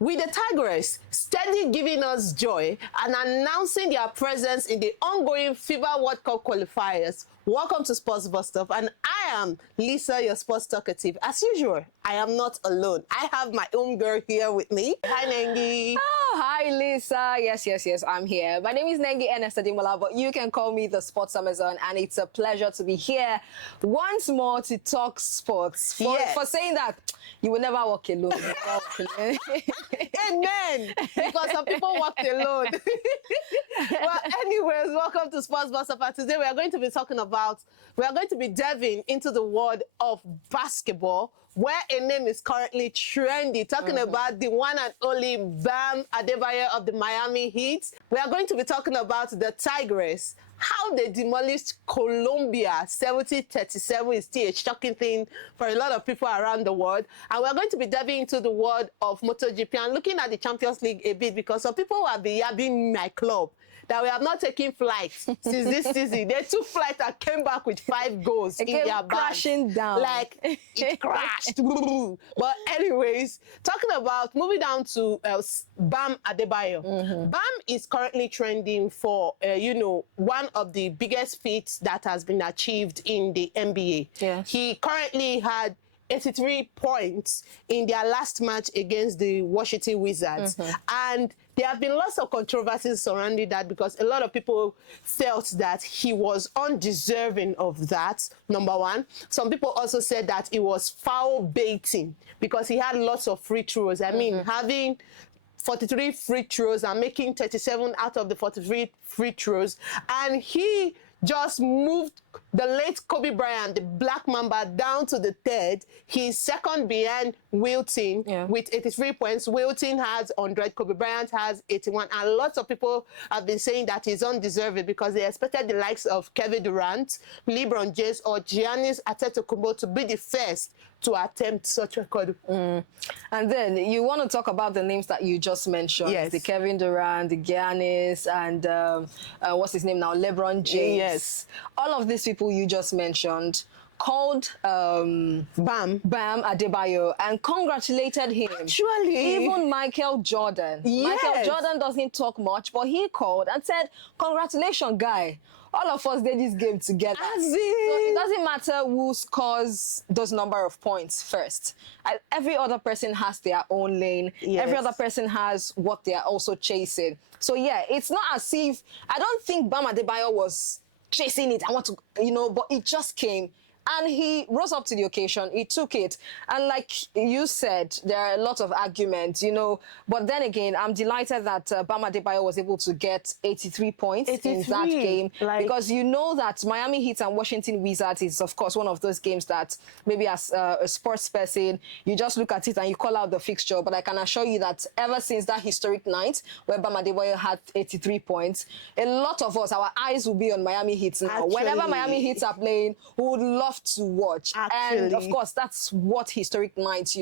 With the Tigers steadily giving us joy and announcing their presence in the ongoing FIBA World Cup qualifiers, welcome to Sports Busstop, and I am Lisa, your sports talkative. As usual, I am not alone. I have my own girl here with me. Hi, Nengi. Oh, hi, Lisa. Yes, I'm here. My name is Nengi Adimola, but you can call me the Sports Amazon, and it's a pleasure to be here once more to talk sports. For saying that, you will never walk alone. Amen. Because some people walked alone. Well, anyways, welcome to Sports Busstop. Today we are going to be delving into the world of basketball, where a name is currently trendy, talking about the one and only Bam Adebayo of the Miami Heat. We are going to be talking about the Tigers, how they demolished Colombia 70-37 is still a shocking thing for a lot of people around the world. And we're going to be diving into the world of MotoGP and looking at the Champions League a bit, because some people have been yabbing my club that we have not taken flights since this season. They took flight and came back with 5 goals in their bag. Crashing down. Like, it crashed. But anyways, moving down to Bam Adebayo. Bam is currently trending for, one of the biggest feats that has been achieved in the NBA. Yes. He currently had 83 points in their last match against the Washington Wizards. And there have been lots of controversies surrounding that, because a lot of people felt that he was undeserving of that, number one. Some people also said that it was foul baiting because he had lots of free throws. I mean, having 43 free throws and making 37 out of the 43 free throws. And he just moved the late Kobe Bryant, the Black Mamba, down to the third. He's second behind Wilton with 83 points. Wilton has 100, Kobe Bryant has 81. And lots of people have been saying that he's undeserving because they expected the likes of Kevin Durant, LeBron James, or Giannis Antetokounmpo to be the first to attempt such a record. And then you want to talk about the names that you just mentioned. Yes. The Kevin Durant, the Giannis, and what's his name now? LeBron James. Yes. All of these people you just mentioned called Bam Adebayo and congratulated him. Actually. Even Michael Jordan. Yes. Michael Jordan doesn't talk much, but he called and said, congratulations, guy. All of us did this game together. So it doesn't matter who scores those number of points first. Every other person has their own lane. Yes. Every other person has what they are also chasing. So yeah, it's not as if, I don't think Bam Adebayo was chasing it. I want to, but it just came. And he rose up to the occasion. He took it. And like you said, there are a lot of arguments, But then again, I'm delighted that Bam Adebayo was able to get 83 points in that game. Because you know that Miami Heat and Washington Wizards is, of course, one of those games that maybe as a sports person, you just look at it and you call out the fixture. But I can assure you that ever since that historic night where Bam Adebayo had 83 points, a lot of us, our eyes will be on Miami Heat now. Actually, whenever Miami Heat are playing, we would love to watch. And of course, that's what historic nights,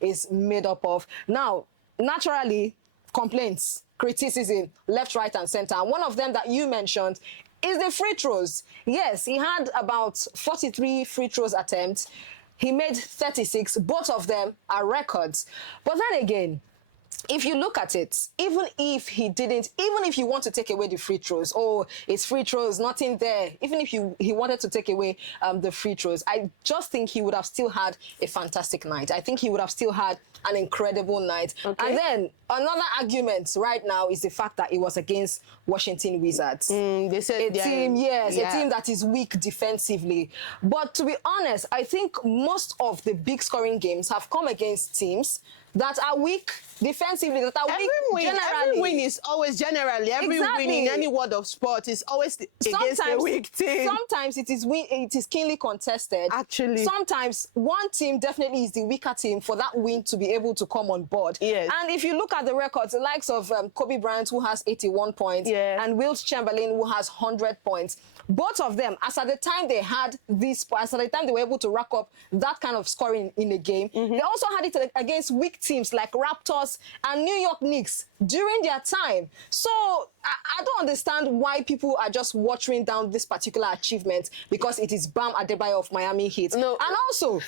is made up of. Now, naturally, complaints, criticism, left, right, and center. And one of them that you mentioned is the free throws. Yes, he had about 43 free throws attempts. He made 36. Both of them are records. But then again, if you look at it, even if you want to take away the free throws, it's free throws, nothing there. Even if he wanted to take away the free throws, I just think he would have still had a fantastic night. I think he would have still had an incredible night. Okay. And then another argument right now is the fact that it was against Washington Wizards. They said a team that is weak defensively. But to be honest, I think most of the big scoring games have come against teams that are weak defensively, that are weak generally. Every win is always generally. Every win in any world of sport is always against a weak team. Sometimes it is keenly contested. Actually. Sometimes one team definitely is the weaker team for that win to be able to come on board. Yes. And if you look at the records, the likes of Kobe Bryant, who has 81 points, and Wilt Chamberlain, who has 100 points, both of them, as at the time they had this, as at the time they were able to rack up that kind of scoring in a game, they also had it against weak teams like Raptors and New York Knicks during their time. So I don't understand why people are just watering down this particular achievement because it is Bam Adebayo of Miami Heat. No. And also,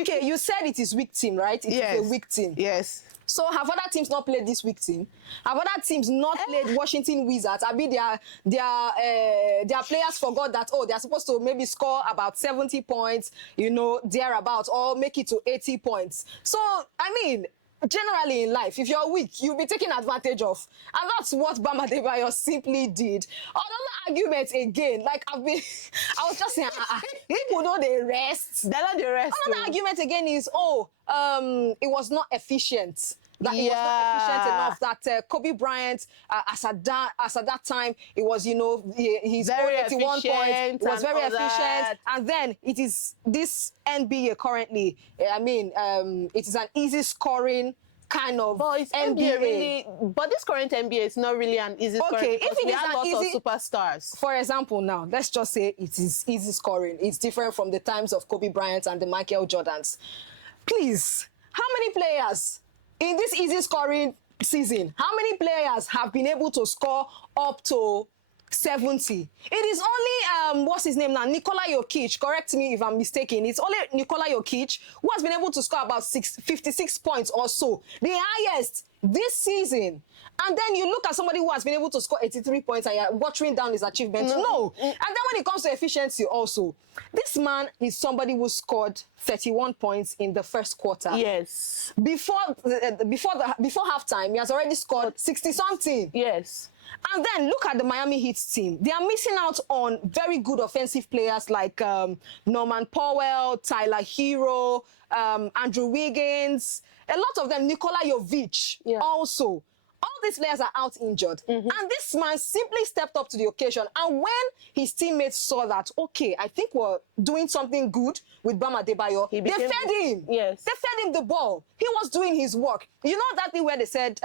okay, you said it is weak team, right? It is a weak team. Yes. So have other teams not played this week, team? Have other teams not played Washington Wizards? I mean, their players forgot that, oh, they're supposed to maybe score about 70 points, you know, thereabouts, or make it to 80 points. So, I mean, generally in life, if you're weak, you'll be taken advantage of. And that's what Bam Adebayo simply did. Another argument again, like I was just saying, people know they rest. They're not the rest. Another argument again is, it was not efficient. That it was not efficient enough. That Kobe Bryant, as at that time, it was, you know, he's very 81 points. It was very efficient. And then it is this NBA currently. I mean, it is an easy scoring kind of NBA. Really, but this current NBA is not really an easy scoring. If it is an easy, of superstars. For example, now let's just say it is easy scoring. It's different from the times of Kobe Bryant and the Michael Jordans. Please, how many players in this easy scoring season, how many players have been able to score up to 70? It is only, what's his name now? Nikola Jokic. Correct me if I'm mistaken. It's only Nikola Jokic who has been able to score about 56 points or so. The highest this season. And then you look at somebody who has been able to score 83 points and you're watering down his achievements. No. And then when it comes to efficiency also, this man is somebody who scored 31 points in the first quarter. Yes. Before halftime, he has already scored 60-something. Yes. And then look at the Miami Heat team. They are missing out on very good offensive players like Norman Powell, Tyler Hero, Andrew Wiggins, a lot of them, Nikola Jovic also. All these players are out injured. And this man simply stepped up to the occasion. And when his teammates saw that, okay, I think we're doing something good with Bam Adebayo, they fed him. Yes. They fed him the ball. He was doing his work. You know that thing where they said,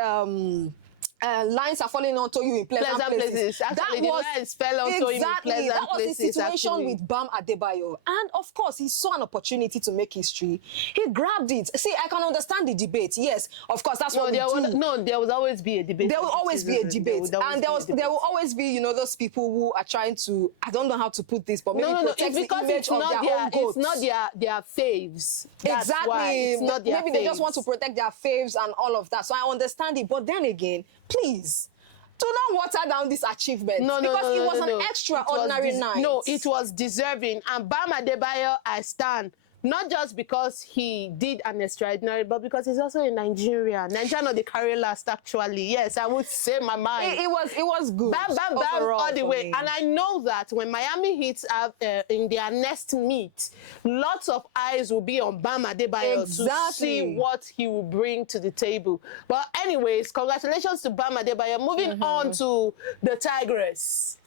lines are falling onto you in pleasant places. Actually, the lines fell onto him in pleasant places. That was the situation with Bam Adebayo. And of course, he saw an opportunity to make history. He grabbed it. See, I can understand the debate. Yes, of course, that's what we do. No, there will always be a debate. There will always be a debate. And there will always be, you know, those people who are trying to, I don't know how to put this, but maybe protect the image of their own goats. It's not their faves. That's exactly. Why. It's not their maybe faves. They just want to protect their faves and all of that. So I understand it. But then again, please, do not water down this achievement. Because it was an extraordinary night. No, it was deserving. And Bam Adebayo, I stand. Not just because he did an extraordinary, but because he's also in Nigeria. Nigeria not the carry last, actually. Yes, I would say my mind. It was good. Bam, bam, bam, all the way. And I know that when Miami Heat have in their next meet, lots of eyes will be on Bam Adebayo to see what he will bring to the table. But anyways, congratulations to Bam Adebayo. Moving on to the Tigress.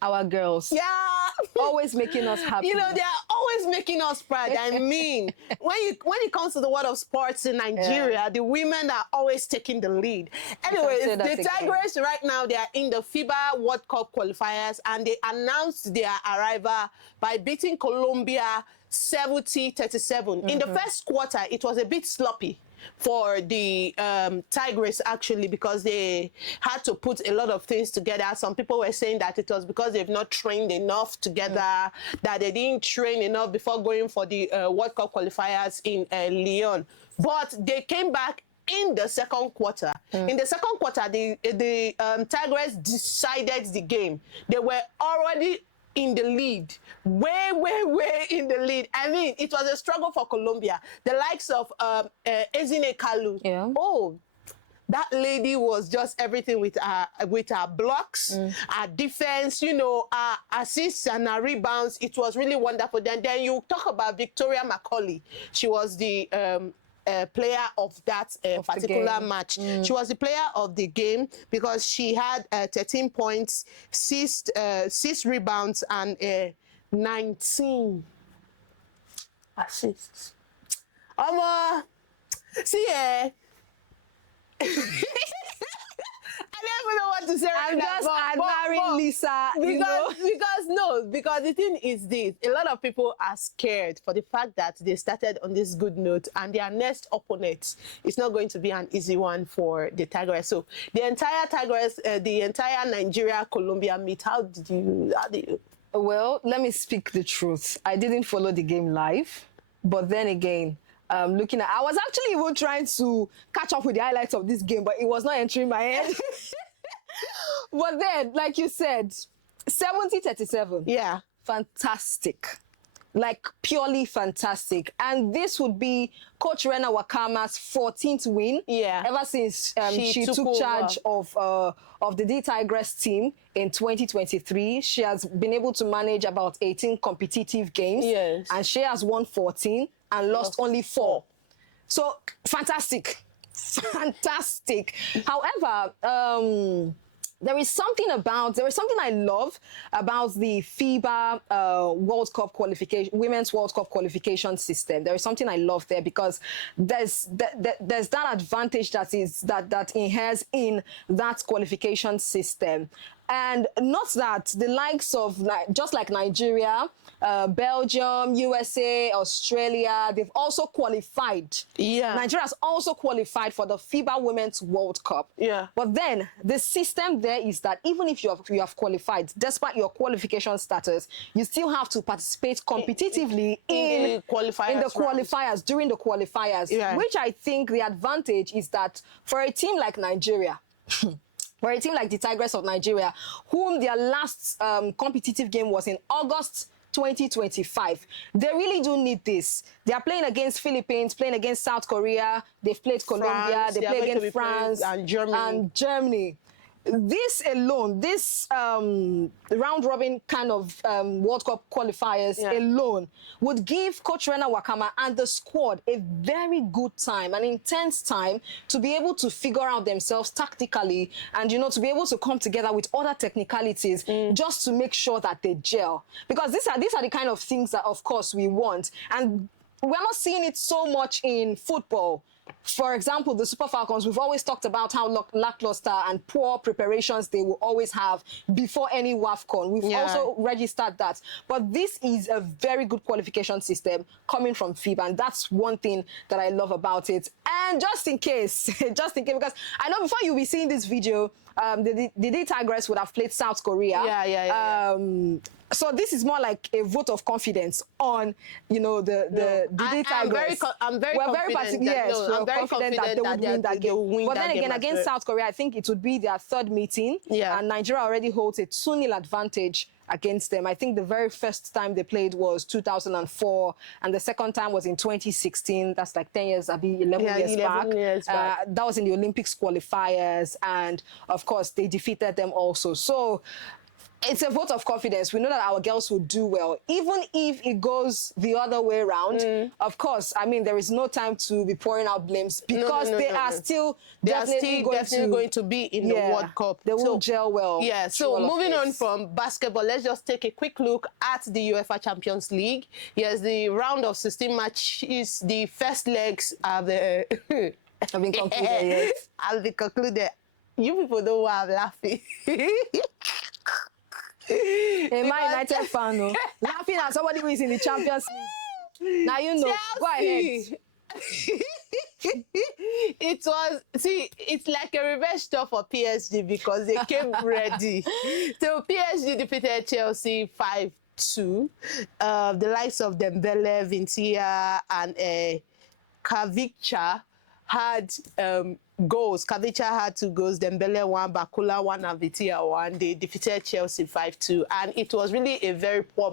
Our girls. Yeah. Always making us happy. You know, they are always making us proud. I mean, when it comes to the world of sports in Nigeria, the women are always taking the lead. Anyway, the Tigress right now, they are in the FIBA World Cup qualifiers, and they announced their arrival by beating Colombia 70-37. In the first quarter, it was a bit sloppy for the Tigress, actually, because they had to put a lot of things together. Some people were saying that it was because they've not trained enough together, that they didn't train enough before going for the World Cup qualifiers in Lyon. But they came back in the second quarter. In the second quarter, the Tigress decided the game. They were already in the lead, way in the lead. I mean, it was a struggle for Colombia. The likes of Ezine Kalu. Yeah. Oh, that lady was just everything with her blocks, her defense, you know, her assists and her rebounds. It was really wonderful. Then you talk about Victoria McCauley. She was the player of that particular match. She was the player of the game because she had 13 points, 6 rebounds, and 19 assists. See, I don't even know what to say right now. I'm just admiring Lisa. Because the thing is this: a lot of people are scared for the fact that they started on this good note, and their next opponent is not going to be an easy one for the Tigress. So the entire Tigress, the entire Nigeria-Colombia meet. How did you? Well, let me speak the truth. I didn't follow the game live, but then again, looking at. I was actually even trying to catch up with the highlights of this game, but it was not entering my head. But then, like you said, 70-37. Yeah. Fantastic. Like, purely fantastic. And this would be Coach Rena Wakama's 14th win. Yeah. Ever since she took charge of the D Tigress team in 2023. She has been able to manage about 18 competitive games. Yes. And she has won 14 and lost only 4. So, fantastic. Fantastic. However, there is something I love about the FIBA World Cup qualification, Women's World Cup qualification system. There is something I love there because there's that advantage that inheres in that qualification system. And not that the likes of, just like Nigeria, Belgium, USA, Australia, they've also qualified. Yeah. Nigeria has also qualified for the FIBA Women's World Cup. Yeah. But then the system there is that even if you have qualified, despite your qualification status, you still have to participate competitively in the qualifiers, during the qualifiers. Yeah. Which I think the advantage is that for a team like Nigeria, for a team like the Tigress of Nigeria, whom their last competitive game was in August 2025, they really do need this. They are playing against Philippines, playing against South Korea, they've played Colombia, they play against France and Germany. This alone, this round-robin kind of World Cup qualifiers alone would give Coach Rena Wakama and the squad a very good time, an intense time to be able to figure out themselves tactically and, you know, to be able to come together with other technicalities just to make sure that they gel. Because these are the kind of things that, of course, we want. And we're not seeing it so much in football. For example, the Super Falcons, we've always talked about how lackluster and poor preparations they will always have before any WAFCON. We've also registered that. But this is a very good qualification system coming from FIBA, and that's one thing that I love about it. And just in case, because I know before you'll be seeing this video, the D Tigress would have played South Korea. So this is more like a vote of confidence on, you know, the D Tigress. I'm very confident that they would win that game. But then again, against South Korea, I think it would be their third meeting. Yeah. And Nigeria already holds a 2-0 advantage against them. I think the very first time they played was 2004, and the second time was in 2016. That's like 10 years, 11 years back. That was in the Olympics qualifiers, and of course, they defeated them also. So it's a vote of confidence. We know that our girls will do well. Even if it goes the other way around, of course, I mean, there is no time to be pouring out blames because they are still definitely going to be in the World Cup. They will gel well. Yeah, so moving on from basketball, let's just take a quick look at the Uefa Champions League. Yes, the round of 16 matches, the first legs have been concluded. Yes. Have been concluded. You people know why I'm laughing. A Man United fan, laughing at somebody who is in the Champions League. Now you know. Chelsea. Go ahead. It's like a revenge tour for PSG because they came ready. So PSG defeated Chelsea 5-2. The likes of Dembele, Vincia, and Kavicha had goals. Kavicha had 2 goals, Dembele 1, Bakula 1, and Vitia 1. They defeated Chelsea 5-2, and it was really a very poor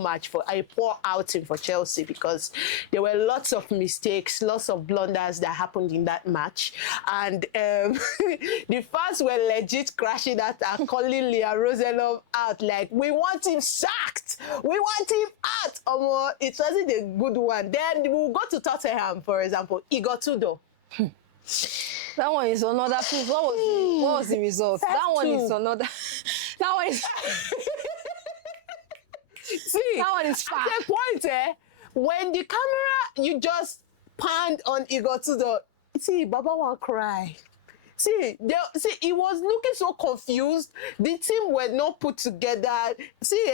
poor outing for Chelsea because there were lots of mistakes, lots of blunders that happened in that match, and the fans were legit crashing out and calling Leah Rosenov out like, we want him sacked, we want him out. It wasn't a good one. Then we'll go to Tottenham, for example. Igor Tudor. That one is another piece. What was the result? That one is another. That one is. See, that one is far. At a point, when the camera, you just panned on Igor Tudor. See, Baba won't cry. See, he was looking so confused. The team were not put together. See,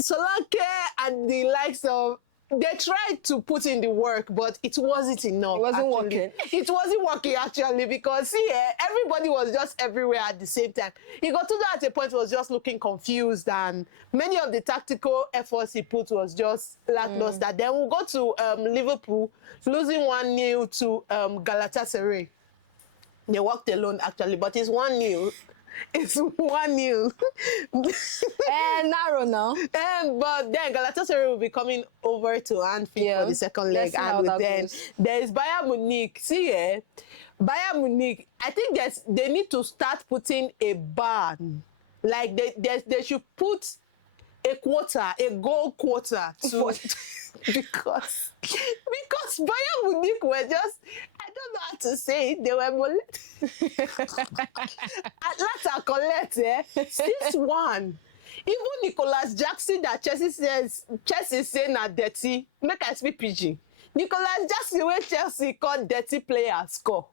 Solanke and the likes of they tried to put in the work, but it wasn't enough. It wasn't actually. working. It wasn't working actually, because see, everybody was just everywhere at the same time. He got to that at a point was just looking confused, and many of the tactical efforts he put was just lackluster. Then we'll go to Liverpool losing 1-0 to Galatasaray. They walked alone actually, but it's 1-0. It's 1-0. And narrow now. But then Galatasaray will be coming over to Anfield for the second leg. And then there is Bayern Munich. See, Bayern Munich, I think they need to start putting a ban. Like they should put a goal quota to because Bayern Munich were just, I don't know how to say it, they were Atlanta collect 6-1. Even Nicholas Jackson that Chelsea say na dirty, make I speak pidgin. Nicholas Jackson wey Chelsea call dirty player score.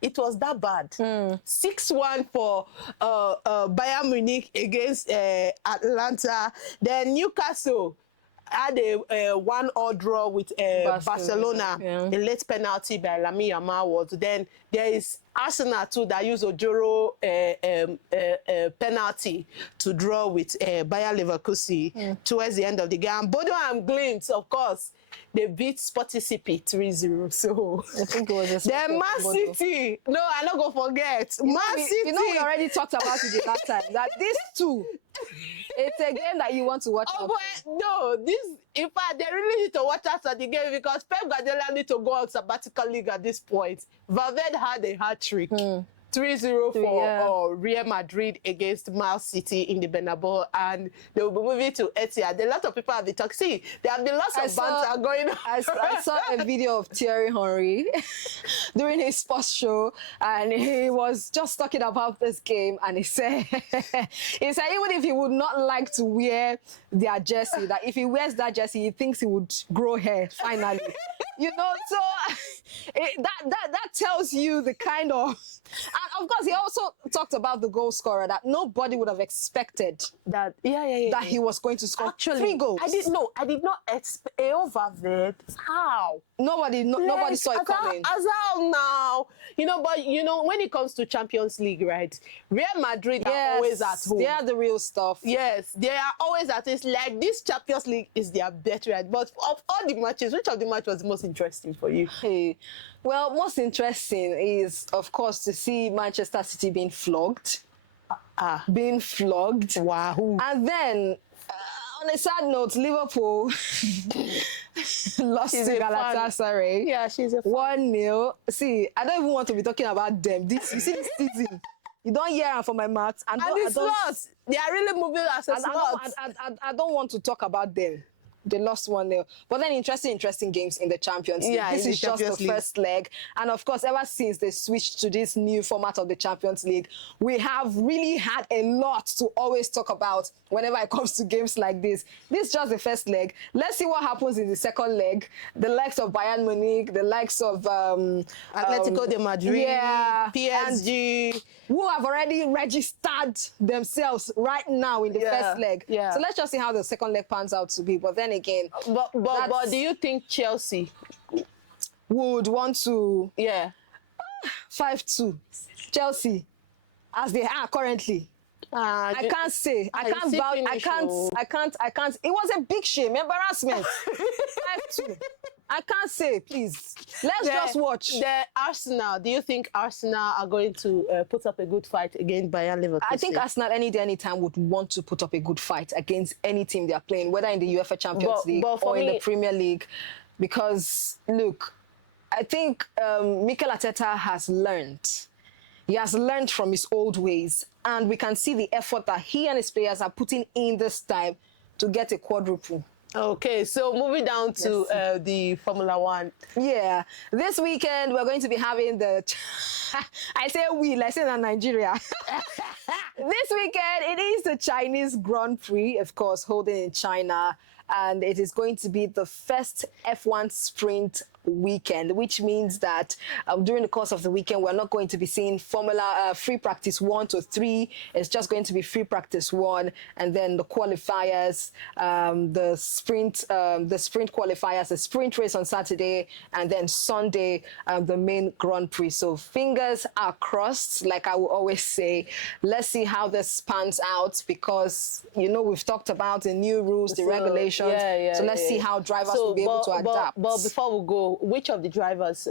It was that bad. 6-1 for Bayern Munich against Atlanta. Then Newcastle had a 1-1 draw with Barcelona. A late penalty by Lamine Yamal was. Then there is Arsenal too that used Ojoro penalty to draw with Bayer Leverkusen towards the end of the game. And Bodo and Glimt, of course, they beat Sporting CP 3-0. So I think it was then Man City. No, I'm not gonna forget. Man City. You know, we already talked about it the last time. That these two, it's a game that you want to watch. Oh, but no, in fact, they really need to watch out for the game, because Pep Guardiola need to go on sabbatical league at this point. Valverde had a hat-trick. 3-0 for Real Madrid against Man City in the Bernabeu, and they will be moving to Etihad. A lot of people have been talking. See, there have been lots of banter going on. I saw a video of Thierry Henry during his sports show, and he was just talking about this game, and he said, even if he would not like to wear their jersey, that if he wears that jersey, he thinks he would grow hair finally. You know, so that tells you the kind of, and of course he also talked about the goal scorer, that nobody would have expected that he was going to score. Actually, 3 goals. I did not expect Valverde. How? Nobody saw it coming. Azal now, but when it comes to Champions League, right? Real Madrid are always at home. They are the real stuff. Yes, they are always at it. Like this Champions League is their birthright. But of all the matches, which of the match was the most interesting for you? Hey, well, most interesting is, of course, to see Manchester City being flogged. Being flogged. Wow. And then, on a sad note, Liverpool lost to Galatasaray. Yeah, she's a fan. 1-0. See, I don't even want to be talking about them. You see this season. You don't hear them from my mouth. And the slots. They are really moving as a slot. I don't want to talk about them. They lost 1-0. But then interesting games in the Champions League. This is just the first leg. And of course, ever since they switched to this new format of the Champions League, we have really had a lot to always talk about whenever it comes to games like this. This is just the first leg. Let's see what happens in the second leg. The likes of Bayern Munich, the likes of Atletico de Madrid, PSG, who have already registered themselves right now in the first leg. So let's just see how the second leg pans out to be. But then again, but do you think Chelsea would want to 5-2 Chelsea as they are currently? I can't say. I can't vouch. I can't. It was a big shame, embarrassment. 5-2. I can't say, please. Let's just watch. The Arsenal, do you think Arsenal are going to put up a good fight against Bayer Leverkusen? I think Arsenal any day, anytime would want to put up a good fight against any team they are playing, whether in the Uefa Champions League or in the Premier League. Because, look, I think Mikel Arteta has learned. He has learned from his old ways. And we can see the effort that he and his players are putting in this time to get a quadruple. Okay, so moving down to the Formula One. Yeah, this weekend we're going to be having the... I say in Nigeria. This weekend it is the Chinese Grand Prix, of course, holding in China. and it is going to be the first F1 sprint weekend, which means that during the course of the weekend, we're not going to be seeing Formula free practice 1 to 3. It's just going to be free practice 1, and then the qualifiers, the sprint qualifiers, the sprint race on Saturday, and then Sunday, the main Grand Prix. So fingers are crossed, like I will always say. Let's see how this pans out, because we've talked about the new rules, the regulations. So let's see how drivers will be able to adapt. But before we go, which of the drivers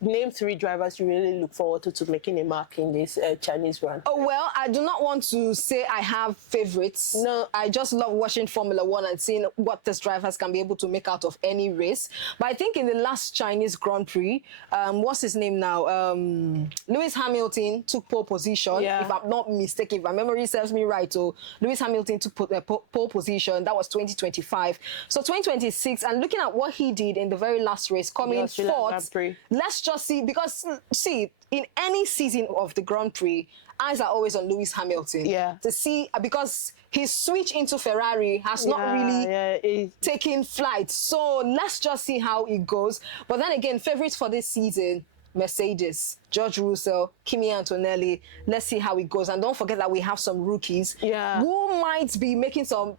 name 3 drivers you really look forward to making a mark in this Chinese run? Oh, well, I do not want to say I have favorites. No, I just love watching Formula One and seeing what these drivers can be able to make out of any race. But I think in the last Chinese Grand Prix, what's his name now? Lewis Hamilton took pole position. If I'm not mistaken, if my memory serves me right, Lewis Hamilton took pole position. That was 2025. So 2026, and looking at what he did in the very last race, coming fourth, let's just see, because see, in any season of the Grand Prix, eyes are always on Lewis Hamilton. To see, because his switch into Ferrari has not really taken flight. So let's just see how it goes. But then again, favorites for this season, Mercedes, George Russell, Kimi Antonelli. Let's see how it goes. And don't forget that we have some rookies who might be making some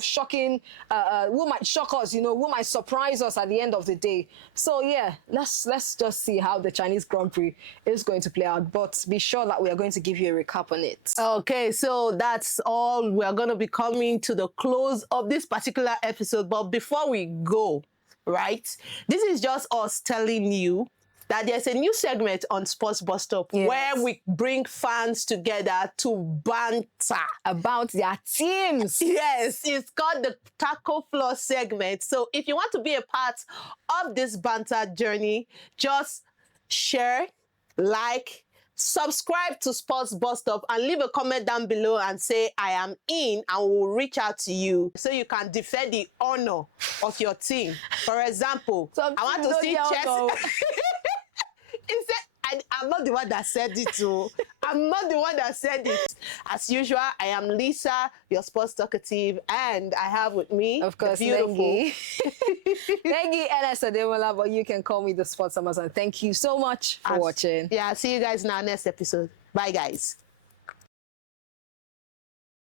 shocking, who might shock us, who might surprise us at the end of the day. So yeah, let's just see how the Chinese Grand Prix is going to play out. But be sure that we are going to give you a recap on it. Okay, so that's all. We are going to be coming to the close of this particular episode. But before we go, right, this is just us telling you that there's a new segment on Sports Busstop where we bring fans together to banter about their teams. Yes, it's called the Taco Floor segment. So if you want to be a part of this banter journey, just share, like, subscribe to Sports Busstop, and leave a comment down below and say I am in, and we'll reach out to you so you can defend the honor of your team. For example, I want to see Chelsea. I'm not the one that said it, too. I'm not the one that said it. As usual, I am Lisa, your sports talkative, and I have with me, of course, the beautiful Nengi NS Ademola, but you can call me the Sports Amazon. Thank you so much for watching. Yeah, see you guys in our next episode. Bye, guys.